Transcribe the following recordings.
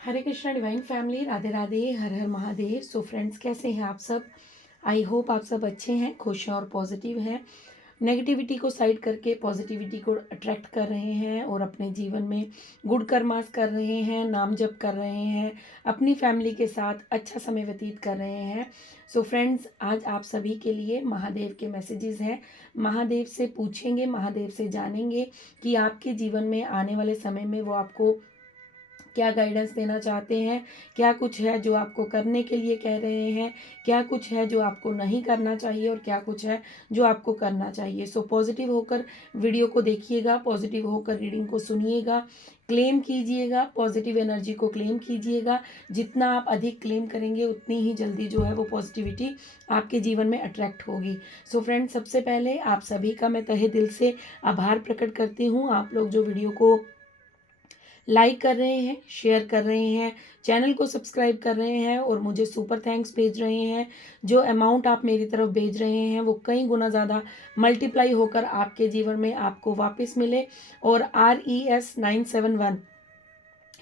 हरे Krishna divine family, Radhe Radhe, हर हर Mahadev. So friends, कैसे हैं आप सब? आई होप आप सब अच्छे हैं, खुश हैं और पॉजिटिव हैं। नेगेटिविटी को साइड करके पॉजिटिविटी को अट्रैक्ट कर रहे हैं और अपने जीवन में गुड कर्मास कर रहे हैं, नाम जप कर रहे हैं, अपनी फैमिली के साथ अच्छा समय व्यतीत कर रहे हैं। सो फ्रेंड्स, आज आप सभी के लिए महादेव के मैसेजेस हैं। महादेव से पूछेंगे, महादेव से जानेंगे कि आपके जीवन में आने वाले समय में वो आपको क्या गाइडेंस देना चाहते हैं, क्या कुछ है जो आपको करने के लिए कह रहे हैं, क्या कुछ है जो आपको नहीं करना चाहिए और क्या कुछ है जो आपको करना चाहिए। सो पॉजिटिव होकर वीडियो को देखिएगा, पॉजिटिव होकर रीडिंग को सुनिएगा, क्लेम कीजिएगा, पॉजिटिव एनर्जी को क्लेम कीजिएगा। जितना आप अधिक क्लेम करेंगे उतनी ही जल्दी जो है वो पॉजिटिविटी आपके जीवन में अट्रैक्ट होगी। सो फ्रेंड्स, सबसे पहले आप सभी का मैं तहे दिल से आभार प्रकट करती हूँ। आप लोग जो वीडियो को लाइक कर रहे हैं, शेयर कर रहे हैं, चैनल को सब्सक्राइब कर रहे हैं और मुझे सुपर थैंक्स भेज रहे हैं। जो अमाउंट आप मेरी तरफ भेज रहे हैं वो कई गुना ज़्यादा मल्टीप्लाई होकर आपके जीवन में आपको वापस मिले। और RES971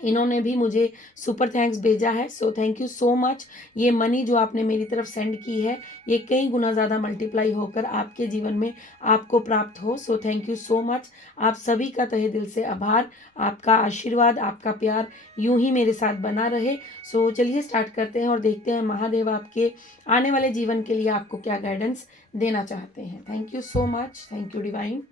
इन्होंने भी मुझे सुपर थैंक्स भेजा है। सो थैंक यू सो मच। ये मनी जो आपने मेरी तरफ सेंड की है ये कई गुना ज़्यादा मल्टीप्लाई होकर आपके जीवन में आपको प्राप्त हो। सो थैंक यू सो मच। आप सभी का तहे दिल से आभार। आपका आशीर्वाद, आपका प्यार यूं ही मेरे साथ बना रहे। सो चलिए स्टार्ट करते हैं और देखते हैं महादेव आपके आने वाले जीवन के लिए आपको क्या गाइडेंस देना चाहते हैं। Thank you so much. Thank you divine.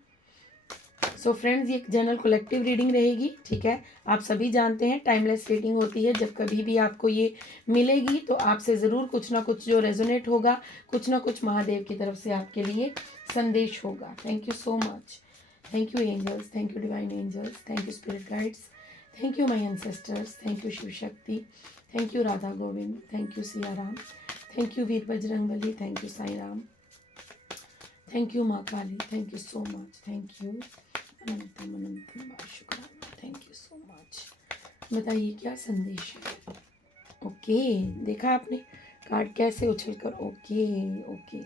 So friends, ये जनरल कलेक्टिव रीडिंग रहेगी, ठीक है। आप सभी जानते हैं टाइमलेस रीडिंग होती है। जब कभी भी आपको ये मिलेगी तो आपसे ज़रूर कुछ ना कुछ जो रेजोनेट होगा, कुछ ना कुछ महादेव की तरफ से आपके लिए संदेश होगा। Thank you so much. Thank you angels, thank you divine angels, thank you spirit guides, thank you my ancestors, thank you Shiv Shakti, thank you Radha Govind, thank you Siya Ram, thank you Veer Bajrangbali, thank you Sai Ram, thank you Maa Kali, thank you so much, thank you अनंतम अनंतम शुक्राना, thank you so much. बताइए क्या संदेश है। Okay, देखा आपने card कैसे उछल कर। Okay okay.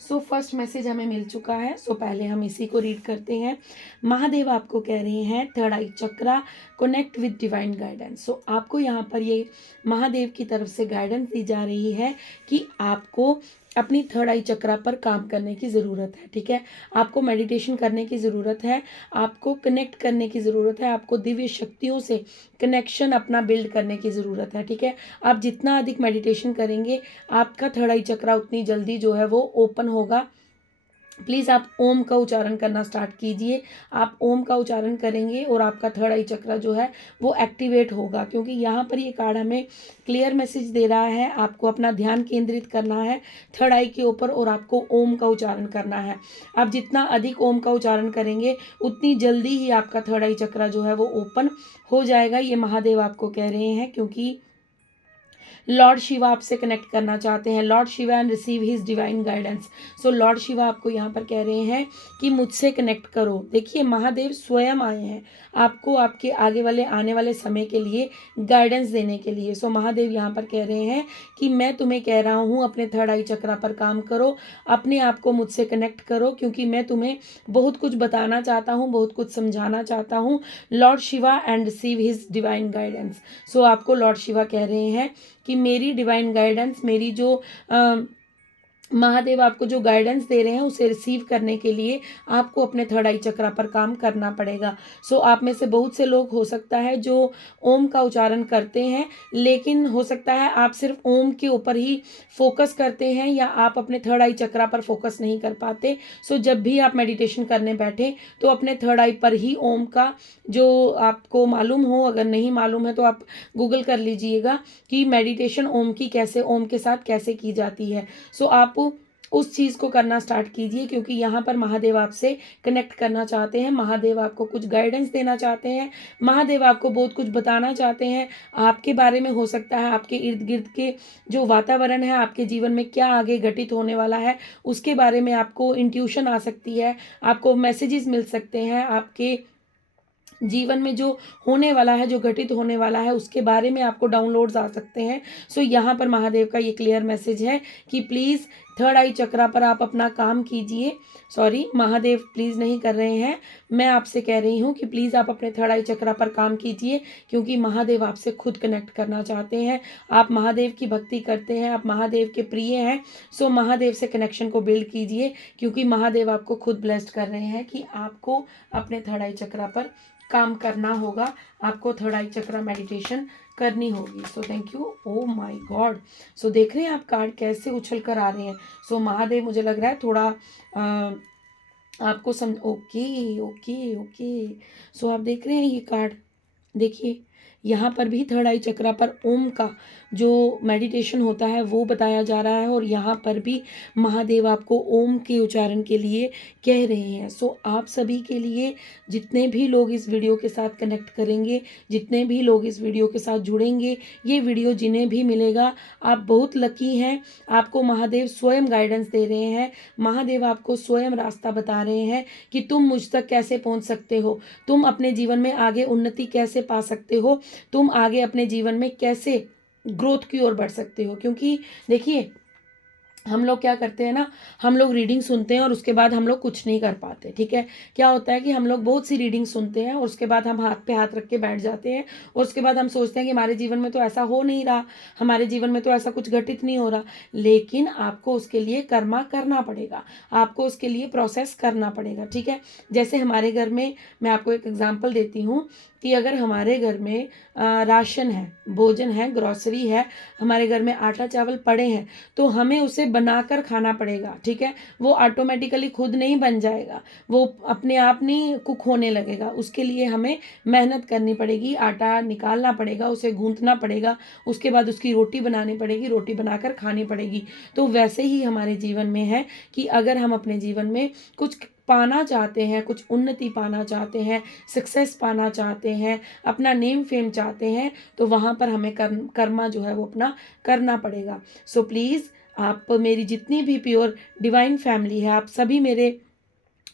So first message हमें मिल चुका है। सो पहले हम इसी को रीड करते हैं। महादेव आपको कह रहे हैं third eye chakra connect with divine guidance. So आपको यहाँ पर ये महादेव की तरफ से गाइडेंस दी जा रही है कि आपको अपनी थर्ड आई चक्रा पर काम करने की ज़रूरत है, ठीक है। आपको मेडिटेशन करने की ज़रूरत है, आपको कनेक्ट करने की ज़रूरत है, आपको दिव्य शक्तियों से कनेक्शन अपना बिल्ड करने की ज़रूरत है, ठीक है। आप जितना अधिक मेडिटेशन करेंगे आपका थर्ड आई चक्रा उतनी जल्दी जो है वो ओपन होगा। प्लीज़ आप ओम का उच्चारण करना स्टार्ट कीजिए। आप ओम का उच्चारण करेंगे और आपका थर्ड आई चक्रा जो है वो एक्टिवेट होगा, क्योंकि यहाँ पर ये कार्ड हमें क्लियर मैसेज दे रहा है आपको अपना ध्यान केंद्रित करना है थर्ड आई के ऊपर और आपको ओम का उच्चारण करना है। आप जितना अधिक ओम का उच्चारण करेंगे उतनी जल्दी ही आपका थर्ड आई चक्रा जो है वो ओपन हो जाएगा। ये महादेव आपको कह रहे हैं, क्योंकि लॉर्ड शिवा आपसे कनेक्ट करना चाहते हैं। Lord Shiva and receive his divine guidance. So Lord Shiva आपको यहाँ पर कह रहे हैं कि मुझसे कनेक्ट करो। देखिए, महादेव स्वयं आए हैं आपको आपके आगे वाले आने वाले समय के लिए गाइडेंस देने के लिए। सो महादेव यहाँ पर कह रहे हैं कि मैं तुम्हें कह रहा हूँ अपने थर्ड आई चक्रा पर काम करो, अपने आप को मुझसे कनेक्ट करो, क्योंकि मैं तुम्हें बहुत कुछ बताना चाहता हूँ, बहुत कुछ समझाना चाहता हूँ। Lord Shiva and receive his divine guidance. So आपको लॉर्ड शिवा कह रहे हैं कि मेरी डिवाइन गाइडेंस, मेरी जो महादेव आपको जो गाइडेंस दे रहे हैं उसे रिसीव करने के लिए आपको अपने थर्ड आई चक्रा पर काम करना पड़ेगा। सो आप में से बहुत से लोग हो सकता है जो ओम का उच्चारण करते हैं, लेकिन हो सकता है आप सिर्फ ओम के ऊपर ही फोकस करते हैं या आप अपने थर्ड आई चक्रा पर फोकस नहीं कर पाते। सो जब भी आप मेडिटेशन करने बैठे तो अपने थर्ड आई पर ही ओम का जो आपको मालूम हो, अगर नहीं मालूम है तो आप गूगल कर लीजिएगा कि मेडिटेशन ओम की कैसे, ओम के साथ कैसे की जाती है। सो आप उस चीज़ को करना स्टार्ट कीजिए, क्योंकि यहाँ पर महादेव आपसे कनेक्ट करना चाहते हैं। महादेव आपको कुछ गाइडेंस देना चाहते हैं। महादेव आपको बहुत कुछ बताना चाहते हैं आपके बारे में। हो सकता है आपके इर्द गिर्द के जो वातावरण है, आपके जीवन में क्या आगे घटित होने वाला है उसके बारे में आपको इंट्यूशन आ सकती है, आपको मैसेजेस मिल सकते हैं, आपके जीवन में जो होने वाला है, जो घटित होने वाला है उसके बारे में आपको डाउनलोड्स आ सकते हैं। सो यहाँ पर महादेव का ये क्लियर मैसेज है कि प्लीज़ थर्ड आई चक्रा पर आप अपना काम कीजिए। सॉरी, महादेव प्लीज़ नहीं कर रहे हैं, मैं आपसे कह रही हूँ कि प्लीज़ आप अपने थर्ड आई चक्रा पर काम कीजिए, क्योंकि महादेव आपसे खुद कनेक्ट करना चाहते हैं। आप महादेव की भक्ति करते हैं, आप महादेव के प्रिय हैं, सो महादेव से कनेक्शन को बिल्ड कीजिए, क्योंकि महादेव आपको खुद ब्लेस्ड कर रहे हैं कि आपको अपने थर्ड आई चक्रा पर काम करना होगा, आपको थर्ड आई चक्रा मेडिटेशन करनी होगी। So thank you. Oh my God, so देख रहे हैं आप कार्ड कैसे उछल कर आ रहे हैं। सो महादेव मुझे लग रहा है थोड़ा आपको ओके ओके ओके। सो आप देख रहे हैं ये कार्ड, देखिए यहाँ पर भी थर्ड आई चक्रा पर ओम का जो मेडिटेशन होता है वो बताया जा रहा है, और यहाँ पर भी महादेव आपको ओम के उच्चारण के लिए कह रहे हैं। सो आप सभी के लिए, जितने भी लोग इस वीडियो के साथ कनेक्ट करेंगे, जितने भी लोग इस वीडियो के साथ जुड़ेंगे, ये वीडियो जिन्हें भी मिलेगा, आप बहुत लकी हैं। आपको महादेव स्वयं गाइडेंस दे रहे हैं, महादेव आपको स्वयं रास्ता बता रहे हैं कि तुम मुझ तक कैसे पहुँच सकते हो, तुम अपने जीवन में आगे उन्नति कैसे पा सकते हो, तुम आगे अपने जीवन में कैसे ग्रोथ की ओर बढ़ सकते हो। क्योंकि देखिए, हम लोग क्या करते हैं ना, हम लोग रीडिंग सुनते हैं और उसके बाद हम लोग कुछ नहीं कर पाते, ठीक है। क्या होता है कि हम लोग बहुत सी रीडिंग सुनते हैं और उसके बाद हम हाथ पे हाथ रख के बैठ जाते हैं, और उसके बाद हम सोचते हैं कि हमारे जीवन में तो ऐसा हो नहीं रहा, हमारे जीवन में तो ऐसा कुछ घटित नहीं हो रहा। लेकिन आपको उसके लिए कर्मा करना पड़ेगा, आपको उसके लिए प्रोसेस करना पड़ेगा, ठीक है। जैसे हमारे घर में, मैं आपको एक एग्जाम्पल देती हूँ कि अगर हमारे घर में राशन है, भोजन है, ग्रॉसरी है, हमारे घर में आटा चावल पड़े हैं, तो हमें उसे बनाकर खाना पड़ेगा, ठीक है। वो ऑटोमेटिकली खुद नहीं बन जाएगा, वो अपने आप नहीं कुक होने लगेगा, उसके लिए हमें मेहनत करनी पड़ेगी, आटा निकालना पड़ेगा, उसे गूंथना पड़ेगा, उसके बाद उसकी रोटी बनानी पड़ेगी, रोटी बनाकर खानी पड़ेगी। तो वैसे ही हमारे जीवन में है कि अगर हम अपने जीवन में कुछ पाना चाहते हैं, कुछ उन्नति पाना चाहते हैं, सक्सेस पाना चाहते हैं, अपना नेम फेम चाहते हैं, तो वहाँ पर हमें कर्मा जो है वो अपना करना पड़ेगा। सो प्लीज़, आप मेरी जितनी भी प्योर डिवाइन फैमिली है, आप सभी मेरे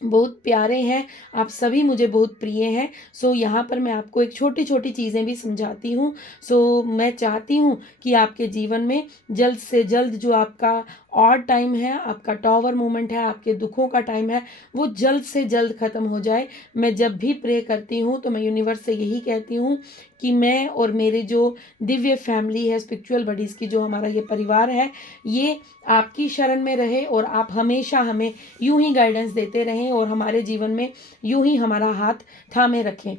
बहुत प्यारे हैं, आप सभी मुझे बहुत प्रिय हैं। सो यहाँ पर मैं आपको एक छोटी छोटी चीज़ें भी समझाती हूँ। सो मैं चाहती हूँ कि आपके जीवन में जल्द से जल्द जो आपका और टाइम है, आपका टॉवर मोमेंट है, आपके दुखों का टाइम है, वो जल्द से जल्द ख़त्म हो जाए। मैं जब भी प्रे करती हूँ तो मैं यूनिवर्स से यही कहती हूँ कि मैं और मेरे जो दिव्य फैमिली है, स्पिरिचुअल बडीज़ की जो हमारा ये परिवार है, ये आपकी शरण में रहे, और आप हमेशा हमें यूं ही गाइडेंस देते रहें और हमारे जीवन में यूं ही हमारा हाथ थामे रखें।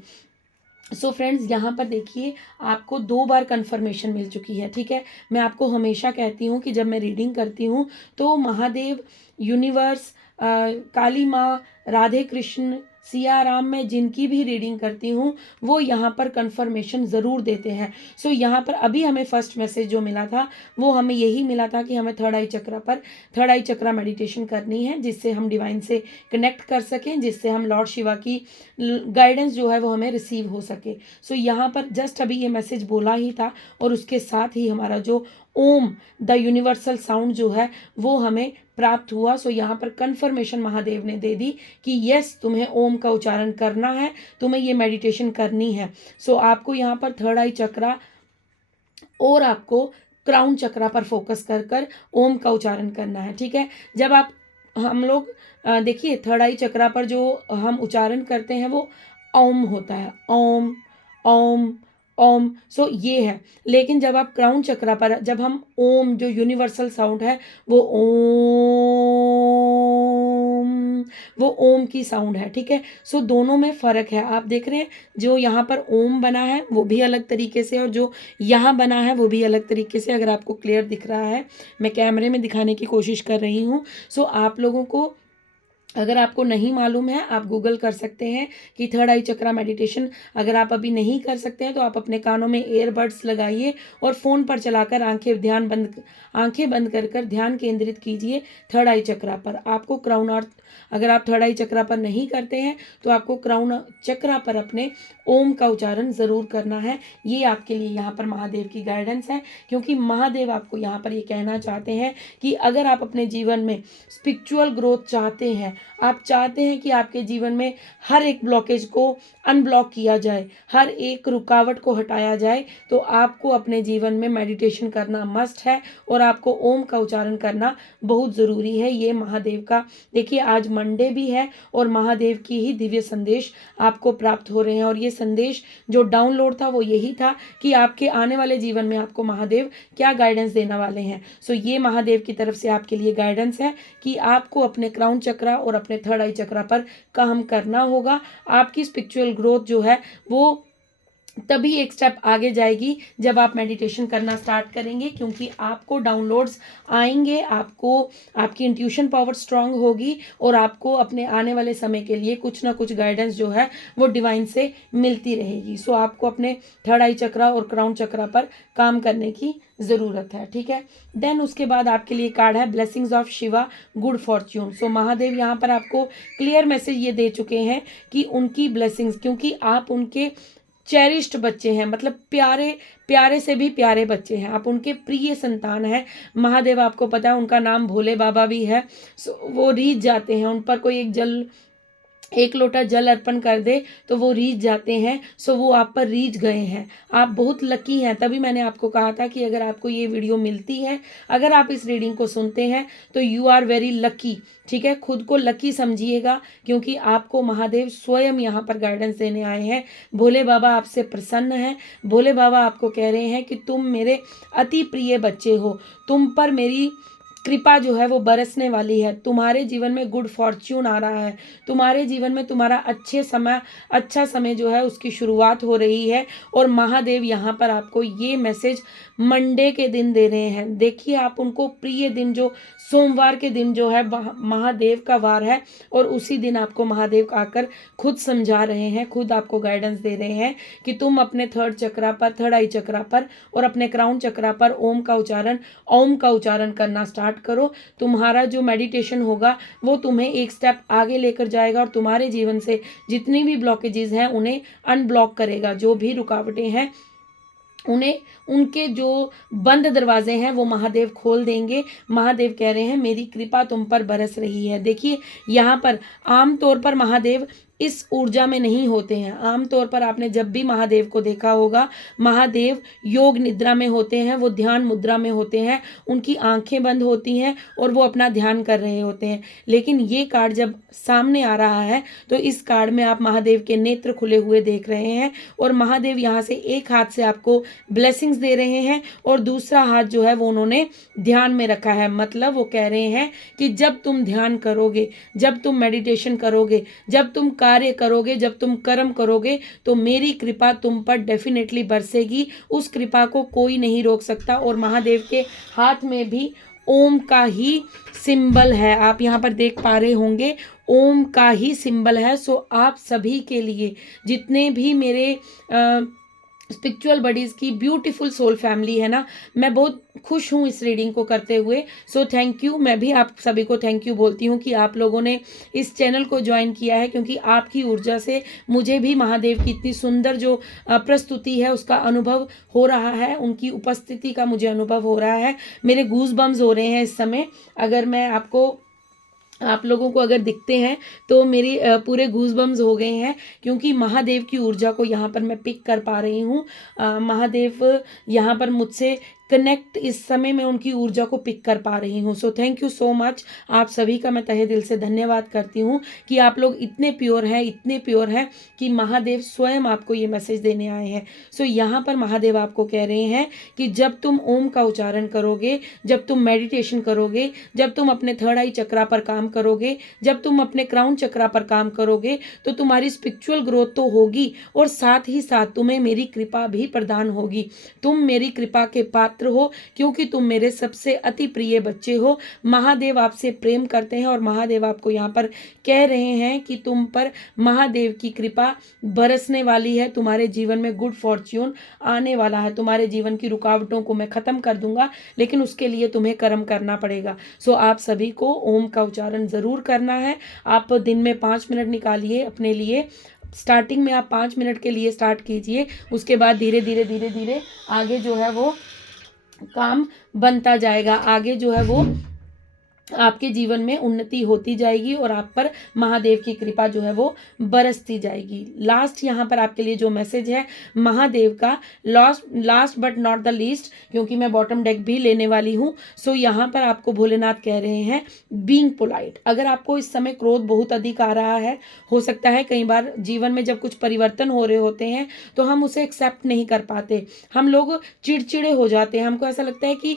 सो फ्रेंड्स, यहाँ पर देखिए, आपको 2 बार कन्फर्मेशन मिल चुकी है, ठीक है। मैं आपको हमेशा कहती हूँ कि जब मैं रीडिंग करती हूँ तो महादेव, यूनिवर्स, काली माँ, राधे कृष्ण, सिया राम, मैं जिनकी भी रीडिंग करती हूँ वो यहाँ पर कन्फर्मेशन ज़रूर देते हैं। सो यहाँ पर अभी हमें फर्स्ट मैसेज जो मिला था वो हमें यही मिला था कि हमें थर्ड आई चक्रा मेडिटेशन करनी है, जिससे हम डिवाइन से कनेक्ट कर सकें, जिससे हम लॉर्ड शिवा की गाइडेंस जो है वो हमें रिसीव हो सके। सो यहाँ पर जस्ट अभी ये मैसेज बोला ही था, और उसके साथ ही हमारा जो ओम द यूनिवर्सल साउंड जो है वो हमें प्राप्त हुआ। सो यहाँ पर कन्फर्मेशन महादेव ने दे दी कि यस, तुम्हें ओम का उच्चारण करना है, तुम्हें ये मेडिटेशन करनी है। सो आपको यहाँ पर थर्ड आई चक्रा और आपको क्राउन चक्रा पर फोकस कर कर ओम का उच्चारण करना है, ठीक है। जब आप हम लोग देखिए, थर्ड आई चक्रा पर जो हम उच्चारण करते हैं वो ओम होता है, ओम ओम ओम। सो ये है। लेकिन जब आप क्राउन चक्रा पर, जब हम ओम जो यूनिवर्सल साउंड है वो ओम, वो ओम की साउंड है, ठीक है। सो दोनों में फ़र्क है। आप देख रहे हैं जो यहाँ पर ओम बना है वो भी अलग तरीके से, और जो यहाँ बना है वो भी अलग तरीके से। अगर आपको क्लियर दिख रहा है, मैं कैमरे में दिखाने की कोशिश कर रही हूँ। सो आप लोगों को, अगर आपको नहीं मालूम है, आप गूगल कर सकते हैं कि थर्ड आई चक्रा मेडिटेशन। अगर आप अभी नहीं कर सकते हैं तो आप अपने कानों में ईयरबड्स लगाइए और फ़ोन पर चलाकर आंखें बंद कर कर ध्यान केंद्रित कीजिए थर्ड आई चक्रा पर। आपको क्राउन, और अगर आप थर्ड आई चक्रा पर नहीं करते हैं तो आपको क्राउन चक्रा पर अपने ओम का उच्चारण ज़रूर करना है। ये आपके लिए यहाँ पर महादेव की गाइडेंस है, क्योंकि महादेव आपको यहाँ पर ये कहना चाहते हैं कि अगर आप अपने जीवन में स्पिरिचुअल ग्रोथ चाहते हैं, आप चाहते हैं कि आपके जीवन में हर एक ब्लॉकेज को अनब्लॉक किया जाए, हर एक रुकावट को हटाया जाए, तो आपको अपने जीवन में मेडिटेशन करना मस्ट है और आपको ओम का उच्चारण करना बहुत ज़रूरी है। ये महादेव का, देखिए आज मंडे भी है और महादेव की ही दिव्य संदेश आपको प्राप्त हो रहे हैं। और ये संदेश जो डाउनलोड था वो यही था कि आपके आने वाले जीवन में आपको महादेव क्या गाइडेंस देने वाले हैं। सो ये महादेव की तरफ से आपके लिए गाइडेंस है कि आपको अपने क्राउन चक्रा और अपने थर्ड आई चक्रा पर काम करना होगा। आपकी स्पिरिचुअल ग्रोथ जो है वो तभी एक स्टेप आगे जाएगी जब आप मेडिटेशन करना स्टार्ट करेंगे, क्योंकि आपको डाउनलोड्स आएंगे, आपको आपकी इंट्यूशन पावर स्ट्रांग होगी और आपको अपने आने वाले समय के लिए कुछ ना कुछ गाइडेंस जो है वो डिवाइन से मिलती रहेगी। सो आपको अपने थर्ड आई चक्रा और क्राउन चक्रा पर काम करने की ज़रूरत है, ठीक है। देन उसके बाद आपके लिए कार्ड है blessings of Shiva good fortune. So Mahadev यहाँ पर आपको क्लियर मैसेज ये दे चुके हैं कि उनकी ब्लेसिंग्स, क्योंकि आप उनके चेरिश्ड बच्चे हैं, मतलब प्यारे प्यारे से भी प्यारे बच्चे हैं, आप उनके प्रिय संतान हैं। महादेव आपको पता है उनका नाम भोले बाबा भी है। वो रीझ जाते हैं, उन पर कोई एक लोटा जल अर्पण कर दे तो वो रीझ जाते हैं। सो वो आप पर रीझ गए हैं, आप बहुत लकी हैं। तभी मैंने आपको कहा था कि अगर आपको ये वीडियो मिलती है, अगर आप इस रीडिंग को सुनते हैं तो यू आर वेरी लकी, ठीक है। खुद को लकी समझिएगा, क्योंकि आपको महादेव स्वयं यहाँ पर गाइडेंस देने आए हैं। भोले बाबा आपसे प्रसन्न हैं। भोले बाबा आपको कह रहे हैं कि तुम मेरे अति प्रिय बच्चे हो, तुम पर मेरी कृपा जो है वो बरसने वाली है, तुम्हारे जीवन में गुड फॉर्च्यून आ रहा है, तुम्हारे जीवन में तुम्हारा अच्छा समय जो है उसकी शुरुआत हो रही है। और महादेव यहाँ पर आपको ये मैसेज मंडे के दिन दे रहे हैं। देखिए आप उनको प्रिय दिन, जो सोमवार के दिन जो है महादेव का वार है, और उसी दिन आपको महादेव आकर खुद समझा रहे हैं, खुद आपको गाइडेंस दे रहे हैं कि तुम अपने थर्ड आई चक्रा पर और अपने क्राउन चक्रा पर ओम का उच्चारण करना स्टार्ट करो। तुम्हारा जो मेडिटेशन होगा वो तुम्हें एक स्टेप आगे लेकर जाएगा और तुम्हारे जीवन से जितनी भी ब्लॉकेजेस हैं उन्हें अनब्लॉक करेगा। जो भी रुकावटें हैं उन्हें, उनके जो बंद दरवाजे हैं वो महादेव खोल देंगे। महादेव कह रहे हैं मेरी कृपा तुम पर बरस रही है। देखिए यहाँ पर आमतौर पर महादेव इस ऊर्जा में नहीं होते हैं। आमतौर पर आपने जब भी महादेव को देखा होगा, महादेव योग निद्रा में होते हैं, वो ध्यान मुद्रा में होते हैं, उनकी आंखें बंद होती हैं और वो अपना ध्यान कर रहे होते हैं। लेकिन ये कार्ड जब सामने आ रहा है तो इस कार्ड में आप महादेव के नेत्र खुले हुए देख रहे हैं और महादेव यहाँ से एक हाथ से आपको ब्लेसिंग्स दे रहे हैं और दूसरा हाथ जो है वो उन्होंने ध्यान में रखा है। मतलब वो कह रहे हैं कि जब तुम ध्यान करोगे, जब तुम मेडिटेशन करोगे, जब तुम कार्य करोगे, जब तुम कर्म करोगे, तो मेरी कृपा तुम पर डेफिनेटली बरसेगी। उस कृपा को कोई नहीं रोक सकता। और महादेव के हाथ में भी ओम का ही सिंबल है, आप यहाँ पर देख पा रहे होंगे, ओम का ही सिंबल है। सो आप सभी के लिए, जितने भी मेरे स्पिरिचुअल बडीज़ की ब्यूटीफुल सोल फैमिली है ना, मैं बहुत खुश हूँ इस रीडिंग को करते हुए। सो थैंक यू। मैं भी आप सभी को थैंक यू बोलती हूँ कि आप लोगों ने इस चैनल को ज्वाइन किया है, क्योंकि आपकी ऊर्जा से मुझे भी महादेव की इतनी सुंदर जो प्रस्तुति है उसका अनुभव हो रहा है, उनकी उपस्थिति का मुझे अनुभव हो रहा है। मेरे गूज बम्स हो रहे हैं इस समय। अगर मैं आप लोगों को अगर दिखते हैं तो मेरी पूरे गूज़बम्स हो गए हैं, क्योंकि महादेव की ऊर्जा को यहाँ पर मैं पिक कर पा रही हूँ। महादेव यहाँ पर मुझसे कनेक्ट, इस समय मैं उनकी ऊर्जा को पिक कर पा रही हूँ। सो थैंक यू सो मच। आप सभी का मैं तहे दिल से धन्यवाद करती हूँ कि आप लोग इतने प्योर हैं कि महादेव स्वयं आपको ये मैसेज देने आए हैं। सो यहाँ पर महादेव आपको कह रहे हैं कि जब तुम ओम का उच्चारण करोगे, जब तुम मेडिटेशन करोगे, जब तुम अपने थर्ड आई चक्रा पर काम करोगे, जब तुम अपने क्राउन चक्रा पर काम करोगे, तो तुम्हारी स्पिरिचुअल ग्रोथ तो होगी और साथ ही साथ तुम्हें मेरी कृपा भी प्रदान होगी। तुम मेरी कृपा के पात्र हो, क्योंकि तुम मेरे सबसे अति प्रिय बच्चे हो। महादेव आपसे प्रेम करते हैं और महादेव आपको यहाँ पर कह रहे हैं कि तुम पर महादेव की कृपा बरसने वाली है। तुम्हारे जीवन में गुड फॉर्च्यून आने वाला है। तुम्हारे जीवन की रुकावटों को मैं खत्म कर दूंगा, लेकिन उसके लिए तुम्हें कर्म करना पड़ेगा। सो आप सभी को ओम का उच्चारण जरूर करना है। आप दिन में 5 मिनट निकालिए अपने लिए, स्टार्टिंग में आप 5 मिनट के लिए स्टार्ट कीजिए, उसके बाद धीरे धीरे धीरे धीरे आगे जो है वो काम बनता जाएगा, आगे जो है वो आपके जीवन में उन्नति होती जाएगी और आप पर महादेव की कृपा जो है वो बरसती जाएगी। लास्ट यहाँ पर आपके लिए जो मैसेज है महादेव का, last but not the least, क्योंकि मैं बॉटम डेक भी लेने वाली हूँ। सो यहाँ पर आपको भोलेनाथ कह रहे हैं बीइंग पोलाइट। अगर आपको इस समय क्रोध बहुत अधिक आ रहा है, हो सकता है कई बार जीवन में जब कुछ परिवर्तन हो रहे होते हैं तो हम उसे एक्सेप्ट नहीं कर पाते, हम लोग चिड़चिड़े हो जाते हैं, हमको ऐसा लगता है कि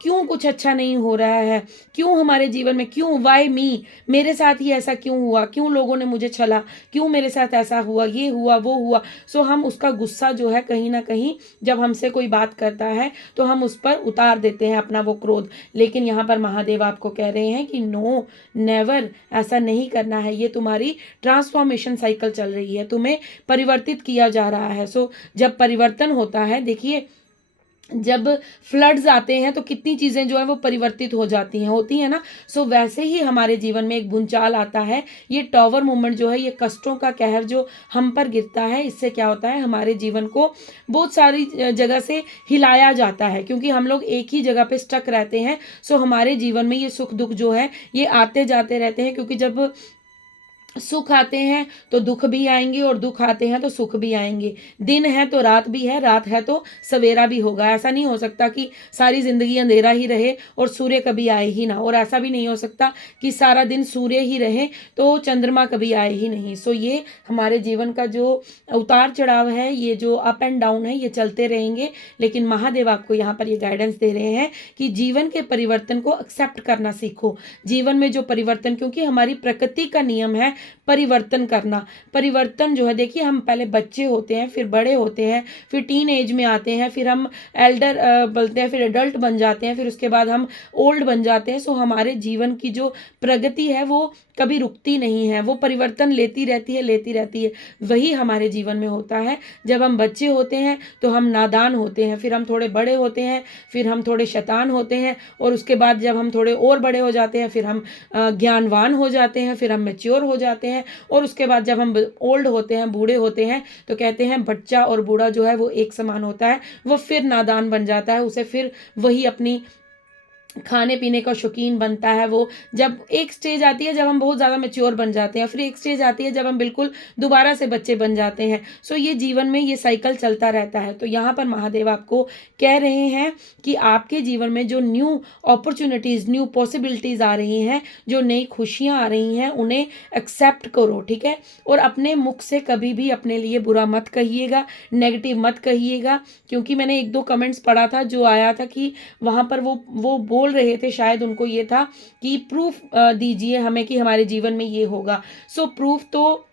क्यों कुछ अच्छा नहीं हो रहा है, क्यों हमारे जीवन में, क्यों, वाई मी, मेरे साथ ही ऐसा क्यों हुआ, क्यों लोगों ने मुझे छला, क्यों मेरे साथ ऐसा हुआ, ये हुआ वो हुआ। सो हम उसका गुस्सा जो है कहीं ना कहीं जब हमसे कोई बात करता है तो हम उस पर उतार देते हैं अपना वो क्रोध। लेकिन यहाँ पर महादेव आपको कह रहे हैं कि नो, नेवर, ऐसा नहीं करना है। ये तुम्हारी ट्रांसफॉर्मेशन साइकिल चल रही है, तुम्हें परिवर्तित किया जा रहा है। सो जब परिवर्तन होता है, देखिए जब फ्लड्स आते हैं तो कितनी चीज़ें जो है वो परिवर्तित हो जाती हैं, होती है ना। सो वैसे ही हमारे जीवन में एक भूचाल आता है, ये टॉवर मूवमेंट जो है, ये कष्टों का कहर जो हम पर गिरता है, इससे क्या होता है हमारे जीवन को बहुत सारी जगह से हिलाया जाता है, क्योंकि हम लोग एक ही जगह पे स्टक रहते हैं। सो हमारे जीवन में ये सुख दुख जो है ये आते जाते रहते हैं, क्योंकि जब सुख आते हैं तो दुख भी आएंगे और दुख आते हैं तो सुख भी आएंगे, दिन है तो रात भी है, रात है तो सवेरा भी होगा। ऐसा नहीं हो सकता कि सारी जिंदगी अंधेरा ही रहे और सूर्य कभी आए ही ना, और ऐसा भी नहीं हो सकता कि सारा दिन सूर्य ही रहे तो चंद्रमा कभी आए ही नहीं। सो ये हमारे जीवन का जो उतार चढ़ाव है, ये जो अप एंड डाउन है, ये चलते रहेंगे। लेकिन महादेव आपको यहाँ पर ये गाइडेंस दे रहे हैं कि जीवन के परिवर्तन को एक्सेप्ट करना सीखो। जीवन में जो परिवर्तन, क्योंकि हमारी प्रकृति का नियम है परिवर्तन करना। परिवर्तन जो है, देखिए हम पहले बच्चे होते हैं, फिर बड़े होते हैं, फिर टीन एज में आते हैं, फिर हम एल्डर बोलते हैं, फिर एडल्ट बन जाते हैं, फिर उसके बाद हम ओल्ड बन जाते हैं। सो हमारे जीवन की जो प्रगति है वो कभी रुकती नहीं है, वो परिवर्तन लेती रहती है, लेती रहती है। वही हमारे जीवन में होता है। जब हम बच्चे होते हैं तो हम नादान होते हैं, फिर हम थोड़े बड़े होते हैं, फिर हम थोड़े शैतान होते हैं, और उसके बाद जब हम थोड़े और बड़े हो जाते हैं फिर हम ज्ञानवान हो जाते हैं, फिर हम मैच्योर हो जाते हैं, और उसके बाद जब हम ओल्ड होते हैं, बूढ़े होते हैं, तो कहते हैं बच्चा और बूढ़ा जो है वो एक समान होता है। वो फिर नादान बन जाता है, उसे फिर वही अपनी खाने पीने का शौकीन बनता है। वो जब एक स्टेज आती है जब हम बहुत ज़्यादा मैच्योर बन जाते हैं, फिर एक स्टेज आती है जब हम बिल्कुल दोबारा से बच्चे बन जाते हैं। सो ये जीवन में ये साइकिल चलता रहता है। तो यहाँ पर महादेव आपको कह रहे हैं कि आपके जीवन में जो न्यू अपॉर्चुनिटीज़, न्यू पॉसिबिलिटीज़ आ रही हैं, जो नई खुशियाँ आ रही हैं, उन्हें एक्सेप्ट करो, ठीक है। और अपने मुख से कभी भी अपने लिए बुरा मत कहिएगा, नेगेटिव मत कहिएगा, क्योंकि मैंने एक दो कमेंट्स पढ़ा था जो आया था कि वहाँ पर वो बोल रहे थे, शायद उनको ये था कि प्रूफ दीजिए हमें कि हमारे जीवन में ये होगा। सो प्रूफ तो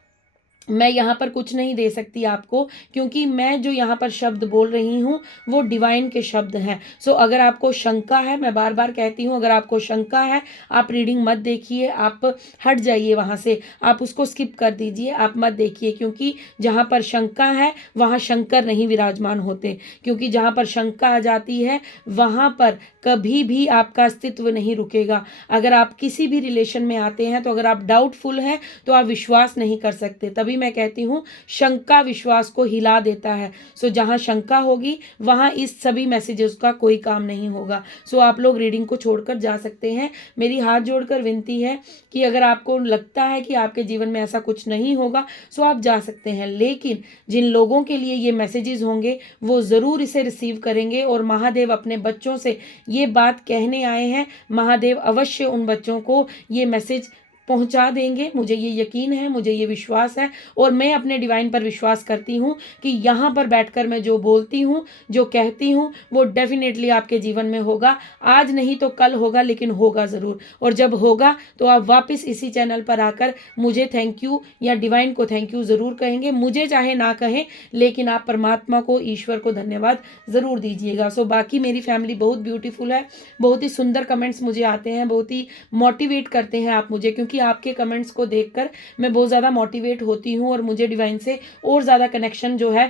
मैं यहाँ पर कुछ नहीं दे सकती आपको, क्योंकि मैं जो यहाँ पर शब्द बोल रही हूँ वो डिवाइन के शब्द हैं। सो अगर आपको शंका है, मैं बार बार कहती हूँ, अगर आपको शंका है आप रीडिंग मत देखिए, आप हट जाइए वहाँ से, आप उसको स्किप कर दीजिए, आप मत देखिए, क्योंकि जहाँ पर शंका है वहाँ शंकर नहीं विराजमान होते। क्योंकि जहाँ पर शंका आ जाती है वहाँ पर कभी भी आपका अस्तित्व नहीं रुकेगा। अगर आप किसी भी रिलेशन में आते हैं तो अगर आप डाउटफुल हैं तो आप विश्वास नहीं कर सकते। तभी मैं कहती हूँ शंका विश्वास को हिला देता है। सो जहाँ शंका होगी वहाँ इस सभी मैसेजेस का कोई काम नहीं होगा। सो आप लोग रीडिंग को छोड़कर जा सकते हैं। मेरी हाथ जोड़कर विनती है कि अगर आपको लगता है कि आपके जीवन में ऐसा कुछ नहीं होगा सो आप जा सकते हैं। लेकिन जिन लोगों के लिए ये मैसेजेस होंगे वो ज़रूर इसे रिसीव करेंगे, और महादेव अपने बच्चों से ये बात कहने आए हैं। महादेव अवश्य उन बच्चों को ये मैसेज पहुंचा देंगे, मुझे ये यकीन है, मुझे ये विश्वास है। और मैं अपने डिवाइन पर विश्वास करती हूँ कि यहाँ पर बैठकर मैं जो बोलती हूँ, जो कहती हूँ, वो डेफिनेटली आपके जीवन में होगा। आज नहीं तो कल होगा, लेकिन होगा ज़रूर। और जब होगा तो आप वापस इसी चैनल पर आकर मुझे थैंक यू या डिवाइन को थैंक यू ज़रूर कहेंगे। मुझे चाहे ना कहें, लेकिन आप परमात्मा को, ईश्वर को धन्यवाद ज़रूर दीजिएगा। सो बाकी मेरी फैमिली बहुत ब्यूटीफुल है, बहुत ही सुंदर कमेंट्स मुझे आते हैं, बहुत ही मोटिवेट करते हैं आप मुझे, क्योंकि आपके कमेंट्स को देखकर मैं बहुत ज़्यादा मोटिवेट होती हूँ और मुझे डिवाइन से और ज़्यादा कनेक्शन जो है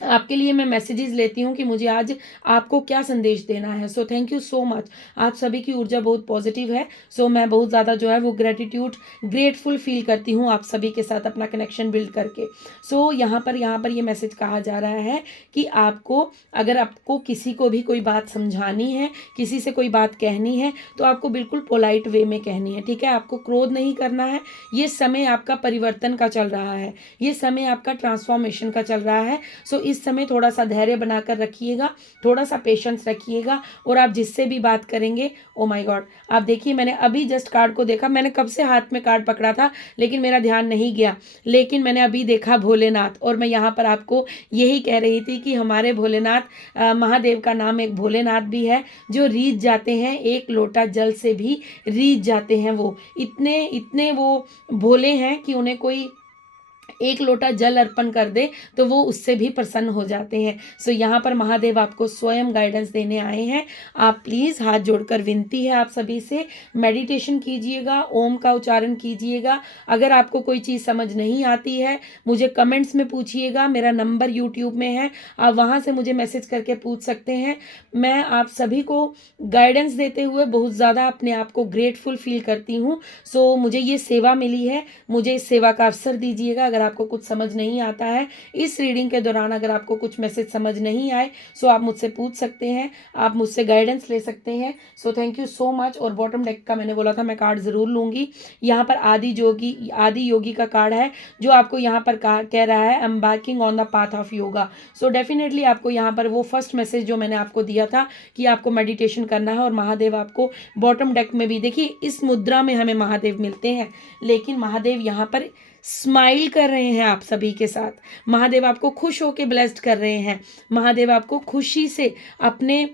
आपके लिए मैं मैसेजेस लेती हूँ कि मुझे आज आपको क्या संदेश देना है। सो थैंक यू सो मच। आप सभी की ऊर्जा बहुत पॉजिटिव है। सो मैं बहुत ज़्यादा जो है वो ग्रेटफुल फील करती हूँ आप सभी के साथ अपना कनेक्शन बिल्ड करके। सो यहाँ पर ये मैसेज कहा जा रहा है कि आपको, अगर आपको किसी को भी कोई बात समझानी है, किसी से कोई बात कहनी है, तो आपको बिल्कुल पोलाइट वे में कहनी है, ठीक है। आपको क्रोध नहीं करना है। ये समय आपका परिवर्तन का चल रहा है, ये समय आपका ट्रांसफॉर्मेशन का चल रहा है। सो इस समय थोड़ा सा धैर्य बनाकर रखिएगा, थोड़ा सा पेशेंस रखिएगा। और आप जिससे भी बात करेंगे, ओ माय गॉड, आप देखिए मैंने अभी जस्ट कार्ड को देखा, मैंने कब से हाथ में कार्ड पकड़ा था लेकिन मेरा ध्यान नहीं गया, लेकिन मैंने अभी देखा भोलेनाथ। और मैं यहाँ पर आपको यही कह रही थी कि हमारे भोलेनाथ, महादेव का नाम एक भोलेनाथ भी है, जो रीझ जाते हैं, एक लोटा जल से भी रीझ जाते हैं। वो इतने इतने वो भोले हैं कि उन्हें कोई एक लोटा जल अर्पण कर दे तो वो उससे भी प्रसन्न हो जाते हैं। सो यहाँ पर महादेव आपको स्वयं गाइडेंस देने आए हैं। आप प्लीज़, हाथ जोड़कर विनती है आप सभी से, मेडिटेशन कीजिएगा, ओम का उच्चारण कीजिएगा। अगर आपको कोई चीज़ समझ नहीं आती है, मुझे कमेंट्स में पूछिएगा, मेरा नंबर यूट्यूब में है, आप वहाँ से मुझे मैसेज करके पूछ सकते हैं। मैं आप सभी को गाइडेंस देते हुए बहुत ज़्यादा अपने आप को ग्रेटफुल फील करती हूँ। सो मुझे ये सेवा मिली है, मुझे इस सेवा का अवसर दीजिएगा। अगर आपको कुछ समझ नहीं आता है इस रीडिंग के दौरान, अगर आपको कुछ मैसेज समझ नहीं आए, सो आप मुझसे पूछ सकते हैं, आप मुझसे गाइडेंस ले सकते हैं। सो थैंक यू सो मच। और बॉटम डेक का मैंने बोला था मैं कार्ड ज़रूर लूँगी। यहाँ पर आदि योगी का कार्ड है, जो आपको यहाँ पर कह रहा है embarking on the path of yoga. So definitely आपको यहाँ पर वो फर्स्ट मैसेज जो मैंने आपको दिया था कि आपको मेडिटेशन करना है, और महादेव आपको बॉटम डेक में भी, देखिए इस मुद्रा में हमें महादेव मिलते हैं, लेकिन महादेव यहाँ पर स्माइल कर रहे हैं आप सभी के साथ। महादेव आपको खुश होकर ब्लेस्ड कर रहे हैं। महादेव आपको खुशी से अपने,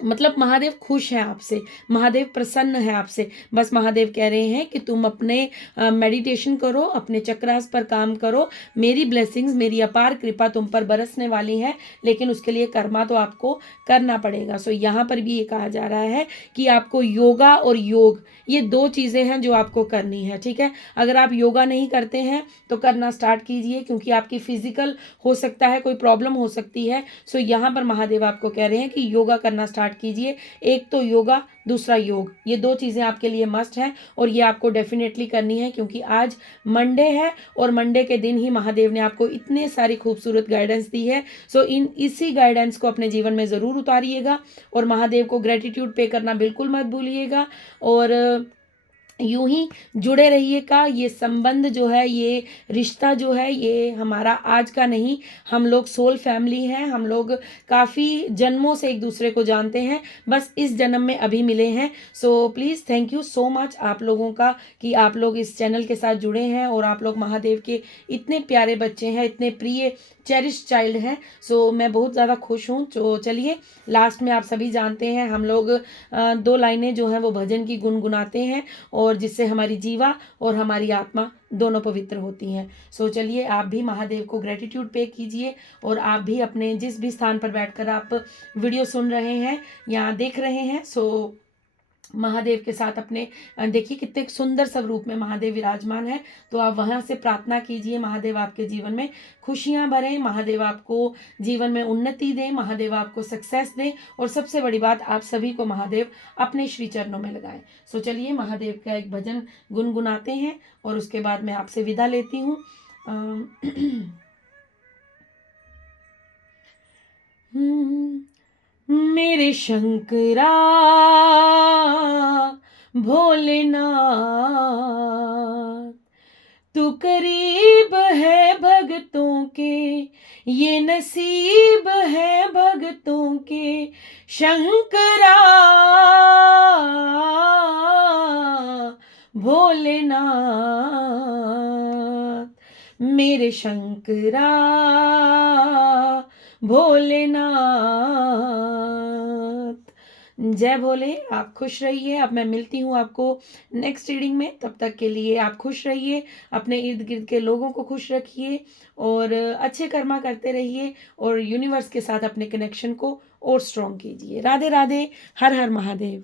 मतलब महादेव खुश है आपसे, महादेव प्रसन्न है आपसे। बस महादेव कह रहे हैं कि तुम अपने मेडिटेशन करो, अपने चक्रास पर काम करो, मेरी ब्लेसिंग्स, मेरी अपार कृपा तुम पर बरसने वाली है, लेकिन उसके लिए कर्मा तो आपको करना पड़ेगा। सो यहाँ पर भी ये कहा जा रहा है कि आपको योगा और योग, ये दो चीज़ें हैं जो आपको करनी है, ठीक है। अगर आप योगा नहीं करते हैं तो करना स्टार्ट कीजिए, क्योंकि आपकी फिजिकल हो सकता है कोई प्रॉब्लम हो सकती है। सो यहाँ पर महादेव आपको कह रहे हैं कि योगा करना स्टार्ट कीजिए। एक तो योगा, दूसरा योग, ये दो चीज़ें आपके लिए मस्ट हैं, और ये आपको डेफिनेटली करनी है, क्योंकि आज मंडे है और मंडे के दिन ही महादेव ने आपको इतने सारी खूबसूरत गाइडेंस दी है। सो इसी गाइडेंस को अपने जीवन में ज़रूर उतारिएगा, और महादेव को ग्रेटिट्यूड पे करना बिल्कुल मत भूलिएगा। और यूं ही जुड़े रहिएगा। ये संबंध जो है, ये रिश्ता जो है, ये हमारा आज का नहीं, हम लोग सोल फैमिली हैं, हम लोग काफ़ी जन्मों से एक दूसरे को जानते हैं, बस इस जन्म में अभी मिले हैं। So please thank you so much आप लोगों का कि आप लोग इस चैनल के साथ जुड़े हैं, और आप लोग महादेव के इतने प्यारे बच्चे हैं, इतने प्रिय चेरिश चाइल्ड हैं। सो मैं बहुत ज़्यादा खुश हूँ। तो चलिए, लास्ट में आप सभी जानते हैं हम लोग 2 लाइनें जो हैं वो भजन की गुनगुनाते हैं, और जिससे हमारी जीवा और हमारी आत्मा दोनों पवित्र होती हैं। सो चलिए, आप भी महादेव को ग्रेटिट्यूड पे कीजिए, और आप भी अपने जिस भी स्थान पर बैठकर आप वीडियो सुन रहे हैं या देख रहे हैं, सो महादेव के साथ अपने, देखिए कितने सुंदर स्वरूप में महादेव विराजमान है। तो आप वहाँ से प्रार्थना कीजिए, महादेव आपके जीवन में खुशियाँ भरें, महादेव आपको जीवन में उन्नति दें, महादेव आपको सक्सेस दें, और सबसे बड़ी बात, आप सभी को महादेव अपने श्री चरणों में लगाएं। सो चलिए, महादेव का एक भजन गुनगुनाते हैं, और उसके बाद मैं आपसे विदा लेती हूँ। मेरे शंकरा भोलेनाथ, तू करीब है भगतों के, ये नसीब है भगतों के। शंकरा भोलेनाथ, मेरे शंकरा भोलेनाथ। जय भोले। आप खुश रहिए। अब मैं मिलती हूँ आपको नेक्स्ट रीडिंग में। तब तक के लिए आप खुश रहिए, अपने इर्द गिर्द के लोगों को खुश रखिए, और अच्छे कर्मा करते रहिए, और यूनिवर्स के साथ अपने कनेक्शन को और स्ट्रॉन्ग कीजिए। राधे राधे। हर हर महादेव।